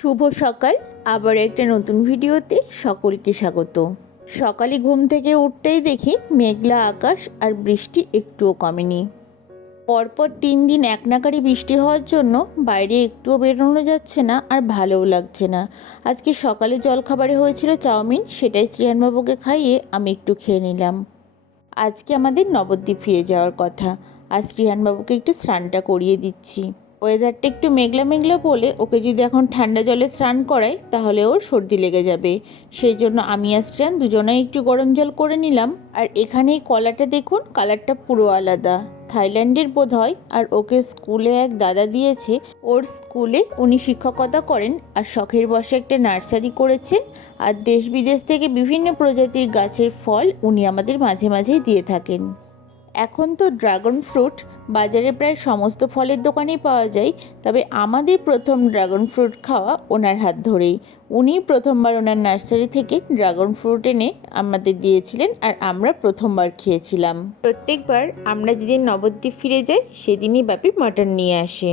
শুভ সকাল। আবার একটা নতুন ভিডিওতে সকলকে স্বাগত। সকালে ঘুম থেকে উঠতেই দেখি মেঘলা আকাশ আর বৃষ্টি একটুও কমেনি। পরপর তিন দিন এক নাকারি বৃষ্টি হওয়ার জন্য বাইরে একটুও বেরোনো যাচ্ছে না আর ভালোও লাগছে না। আজকে সকালে জলখাবারে হয়েছিল চাউমিন, সেটাই শ্রীহানবাবুকে খাইয়ে আমি একটু খেয়ে নিলাম। আজকে আমাদের নবদ্বীপ ফিরে যাওয়ার কথা। আর শ্রীহানবাবুকে একটু স্নানটা করিয়ে দিচ্ছি। ওয়েদারটা একটু মেঘলা মেঘলা বলে ওকে যদি এখন ঠান্ডা জলে স্নান করাই, তাহলে ওর সর্দি লেগে যাবে। সেই জন্য আমি আর শ্রেয়ান দুজনেই একটু গরম জল করে নিলাম। আর এখানে এই কলাটা দেখুন, কালারটা পুরো আলাদা। থাইল্যান্ডের বোধ হয় আর ওকে স্কুলে এক দাদা দিয়েছে। ওর স্কুলে উনি শিক্ষকতা করেন, আর শখের বসে একটা নার্সারি করেছেন। আর দেশ বিদেশ থেকে বিভিন্ন প্রজাতির গাছের ফল উনি আমাদের মাঝে মাঝেই দিয়ে থাকেন। এখন তো ড্রাগন ফ্রুট বাজারে প্রায় সমস্ত ফলের দোকানেই পাওয়া যায়, তবে আমাদের প্রথম ড্রাগন ফ্রুট খাওয়া ওনার হাত ধরেই। উনি প্রথমবার ওনার নার্সারি থেকে ড্রাগন ফ্রুট এনে আমাদের দিয়েছিলেন আর আমরা প্রথমবার খেয়েছিলাম। প্রত্যেকবার আমরা যেদিন নবদ্বীপ ফিরে যাই, সেদিনই ব্যাপী মাটন নিয়ে আসে।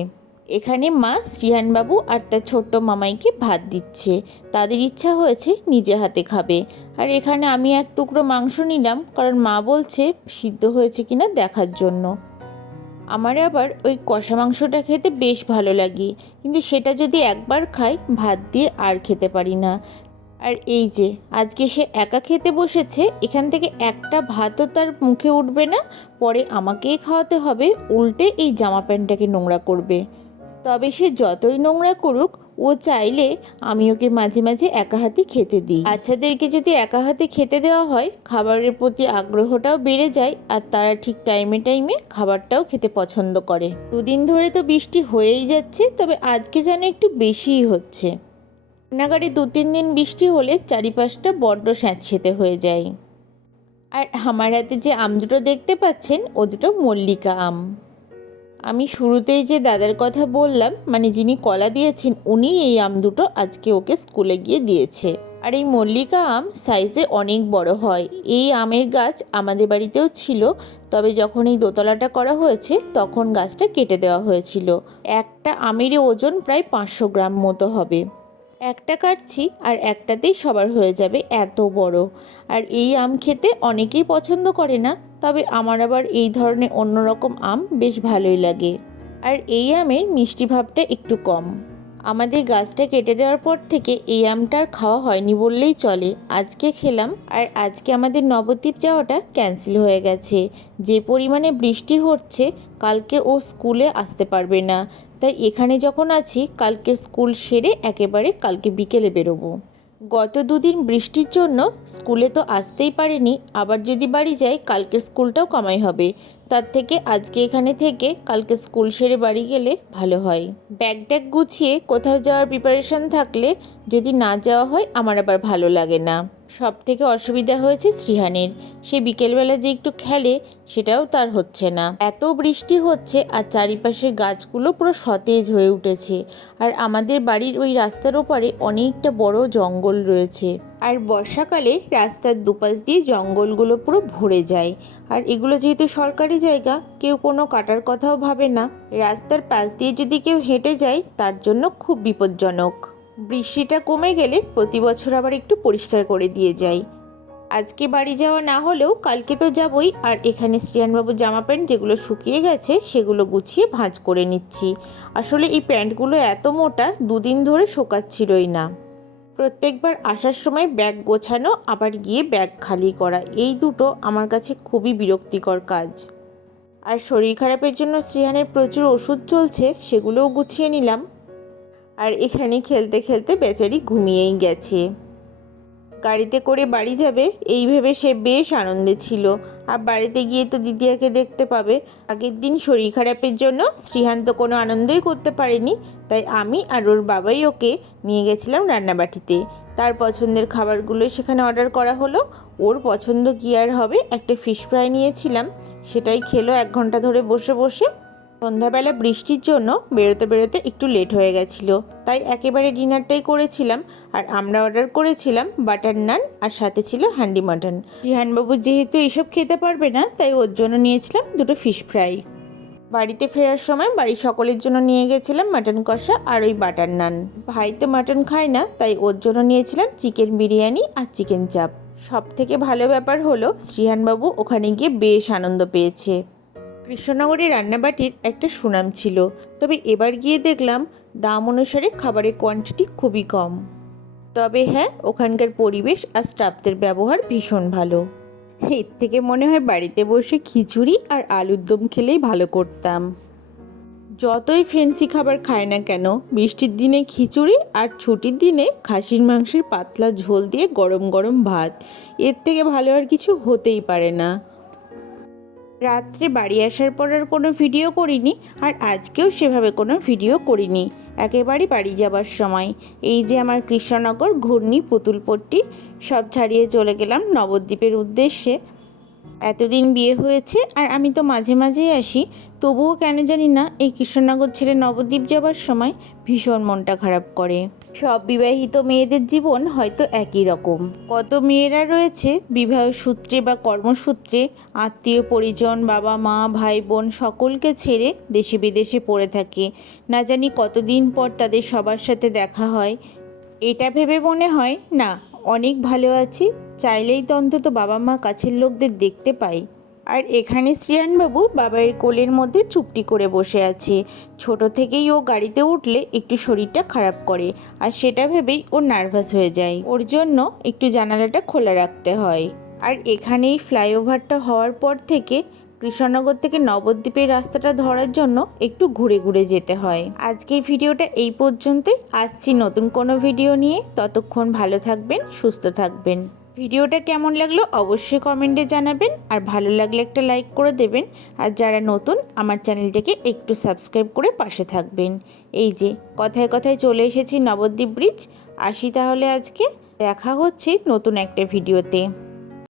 এখানে মা শ্রীহানবাবু আর তার ছোট্ট মামাইকে ভাত দিচ্ছে। তাদের ইচ্ছা হয়েছে নিজে হাতে খাবে। আর এখানে আমি এক টুকরো মাংস নিলাম, কারণ মা বলছে সিদ্ধ হয়েছে কিনা দেখার জন্য। আমার আবার ওই কষা মাংসটা খেতে বেশ ভালো লাগে, কিন্তু সেটা যদি একবার খাই, ভাত দিয়ে আর খেতে পারি না। আর এই যে, আজকে সে একা খেতে বসেছে, এখান থেকে একটা ভাতও তার মুখে উঠবে না, পরে আমাকেই খাওয়াতে হবে, উল্টে এই জামা প্যান্টটাকে নোংরা করবে। তবে সে যতই নোংরা করুক, ও চাইলে আমি ওকে মাঝে মাঝে একা হাতে খেতে দিই। বাচ্চাদেরকে যদি একা হাতে খেতে দেওয়া হয়, খাবারের প্রতি আগ্রহটাও বেড়ে যায় আর তারা ঠিক টাইমে টাইমে খাবারটাও খেতে পছন্দ করে। দুদিন ধরে তো বৃষ্টি হয়েই যাচ্ছে, তবে আজকে যেন একটু বেশিই হচ্ছে। রান্নাঘরে দু তিন দিন বৃষ্টি হলে চারিপাশটা বড্ড স্যাঁতসেতে হয়ে যায়। আর আমার হাতে যে আম দুটো দেখতে পাচ্ছেন, ও দুটো মল্লিকা আম। আমি শুরুতেই যে দাদার কথা বললাম মানে যিনি কলা দিয়েছেন উনি এই আম দুটো আজকে ওকে স্কুলে গিয়ে দিয়েছে। আর এই মল্লিকা আম সাইজে অনেক বড় হয়। এই আমের গাছ আমাদের বাড়িতেও ছিল, তবে যখন এই দোতলাটা করা হয়েছে, তখন গাছটা কেটে দেওয়া হয়েছিল। একটা আমের ওজন প্রায় পাঁচশো গ্রাম মতো হবে। একটা কাটছি আর একটাতেই সবার হয়ে যাবে এত বড়। আর এই আম খেতে অনেকেই পছন্দ করে না, তবে আমার আবার এই ধরনের অন্যরকম আম বেশ ভালোই লাগে। আর এই আমের মিষ্টি ভাবটা একটু কম। আমাদের গাছটা কেটে দেওয়ার পর থেকে এই আমটা আর খাওয়া হয়নি বললেই চলে। আজকে খেলাম আর আজকে আমাদের নবদ্বীপ যাওয়াটা ক্যান্সেল হয়ে গেছে। যে পরিমাণে বৃষ্টি হচ্ছে, কালকে ও স্কুলে আসতে পারবে না। তাই এখানে যখন আছি, কালকে স্কুল সেরে একেবারে কালকে বিকেলে বেরোবো। গত দুদিন বৃষ্টির জন্য স্কুলে তো আসতেই পারেনি, আবার যদি বাড়ি যাই, কালকের স্কুলটাও কামাই হবে। তার থেকে আজকে এখানে থেকে কালকে স্কুল সেরে বাড়ি গেলে ভালো হয়। ব্যাগ ট্যাগ গুছিয়ে কোথাও যাওয়ার প্রিপারেশন থাকলে যদি না যাওয়া হয়, আমার আবার ভালো লাগে না। সব থেকে অসুবিধা হয়েছে শ্রীহানের। সে বিকেলবেলা যে একটু খেলে, সেটাও তার হচ্ছে না। এত বৃষ্টি হচ্ছে আর চারিপাশের গাছগুলো পুরো সতেজ হয়ে উঠেছে। আর আমাদের বাড়ির ওই রাস্তার ওপারে অনেকটা বড় জঙ্গল রয়েছে। আর বর্ষাকালে রাস্তার দুপাশ দিয়ে জঙ্গলগুলো পুরো ভরে যায়। আর এগুলো যেহেতু সরকারি জায়গা, কেউ কোনো কাটার কথাও ভাবে না। রাস্তার পাশ দিয়ে যদি কেউ হেঁটে যায়, তার জন্য খুব বিপজ্জনক। বৃষ্টিটা কমে গেলে প্রতি বছর আবার একটু পরিষ্কার করে দিয়ে যায়। আজকে বাড়ি যাওয়া না হলেও কালকে তো যাবই, আর এখানে শ্রিয়ানবাবুর জামা প্যান্ট যেগুলো শুকিয়ে গেছে, সেগুলো গুছিয়ে ভাঁজ করে নিচ্ছি। আসলে এই প্যান্টগুলো এত মোটা, দুদিন ধরে শোকাচ্ছিলই না। প্রত্যেকবার আসার সময় ব্যাগ গোছানো, আবার গিয়ে ব্যাগ খালি করা। এই দুটো আমার কাছে খুবই বিরক্তিকর কাজ। আর শরীর খারাপের জন্য শ্রীহানের প্রচুর ওষুধ চলছে, সেগুলোও গুছিয়ে নিলাম। আর এখানে খেলতে খেলতে বেচারি ঘুমিয়েই গেছে। গাড়িতে করে বাড়ি যাবে, এই ভেবে সে বেশ আনন্দে ছিল। আর বাড়িতে গিয়ে তো দিদিয়াকে দেখতে পাবে। আগের দিন শরীর খারাপের জন্য শ্রীহান্ত কোনো আনন্দই করতে পারেনি। তাই আমি আর ওর বাবাই ওকে নিয়ে গেছিলাম রান্নাবাটিতে। তার পছন্দের খাবারগুলোই সেখানে অর্ডার করা হলো। ওর পছন্দ কী আর হবে, একটা ফিশ ফ্রাই নিয়েছিলাম। সেটাই খেলো এক ঘণ্টা ধরে বসে বসে। সন্ধ্যাবেলা বৃষ্টির জন্য বেরোতে বেরোতে একটু লেট হয়ে গেছিল। তাই একেবারে ডিনারটাই করেছিলাম আর আমরা অর্ডার করেছিলাম বাটার নান আর সাথে ছিল হান্ডি মাটন। রিহানবাবু যেহেতু এইসব খেতে পারবে না, তাই ওর জন্য নিয়েছিলাম দুটো ফিশ ফ্রাই বাড়িতে ফেরার সময় বাড়ির সকলের জন্য নিয়ে গেছিলাম মাটন কষা আর ওই বাটার নান ভাই তো মাটন খায় না, তাই ওর জন্য নিয়েছিলাম চিকেন বিরিয়ানি আর চিকেন চাপ সব থেকে ভালো ব্যাপার হলো, শ্রীহানবাবু ওখানে গিয়ে বেশ আনন্দ পেয়েছে। কৃষ্ণনগরের রান্নাবাটির একটা সুনাম ছিল। তবে এবার গিয়ে দেখলাম দাম অনুসারে খাবারের কোয়ান্টিটি খুবই কম। তবে হ্যাঁ ওখানকার পরিবেশ আর স্টাফদের ব্যবহার ভীষণ ভালো। এর থেকে মনে হয় বাড়িতে বসে খিচুড়ি আর আলুর দম খেলেই ভালো করতাম। যতই ফেন্সি খাবার খায় না কেন, বৃষ্টির দিনে খিচুড়ি আর ছুটির দিনে খাসির মাংসের পাতলা ঝোল দিয়ে গরম গরম ভাত, এর থেকে ভালো আর কিছু হতেই পারে না। রাত্রে বাড়ি আসার পর আর কোনো ভিডিও করিনি আর আজকেও সেভাবে কোনো ভিডিও করিনি। একেবারে বাড়ি যাবার সময়। এই যে আমার কৃষ্ণনগর ঘূর্ণি পুতুলপট্টি, সব ছাড়িয়ে চলে গেলাম নবদ্বীপের উদ্দেশ্যে। এতদিন বিয়ে হয়েছে আর আমি তো মাঝে মাঝেই আসি, তবুও কেন জানি না এই কৃষ্ণনগর ছেড়ে নবদ্বীপ যাবার সময় ভীষণ মনটা খারাপ করে। সব বিবাহিত মেয়েদের জীবন হয়তো একই রকম। কত মেয়েরা রয়েছে, বিবাহ সূত্রে বা কর্মসূত্রে, আত্মীয় পরিজন, বাবা মা, ভাই বোন সকলকে ছেড়ে দেশে বিদেশে পড়ে থাকে। না জানি কতদিন পর তাদের সবার সাথে দেখা হয়, এটা ভেবে মনে হয় না। অনেক ভালো আছি। চাইলেই তো অন্তত বাবা মা কাছের লোকদের দেখতে পাই। আর এখানে শ্রিয়ানবাবু বাবার কোলের মধ্যে চুপটি করে বসে আছে। ছোট থেকেই ও গাড়িতে উঠলে একটু শরীরটা খারাপ করে আর সেটা ভেবেই ও নার্ভাস হয়ে যায়। ওর জন্য একটু জানালাটা খোলা রাখতে হয়। আর এখানেই ফ্লাইওভারটা হওয়ার পর থেকে কৃষ্ণনগর থেকে নবদ্বীপের রাস্তাটা ধরার জন্য একটু ঘুরে ঘুরে যেতে হয়। আজকের ভিডিওটা এই পর্যন্তই আসছি নতুন কোনো ভিডিও নিয়ে। ততক্ষণ ভালো থাকবেন, সুস্থ থাকবেন। ভিডিওটা কেমন লাগল অবশ্যই কমেন্টে জানাবেন। আর ভালো লাগলে একটা লাইক করে দেবেন। আর যারা নতুন, আমার চ্যানেলটাকে একটু সাবস্ক্রাইব করে পাশে থাকবেন। এই যে, কথায় কথায় চলে এসেছি নবদ্বীপ ব্রিজ। আসি তাহলে আজকে। দেখা হচ্ছে নতুন একটা ভিডিওতে।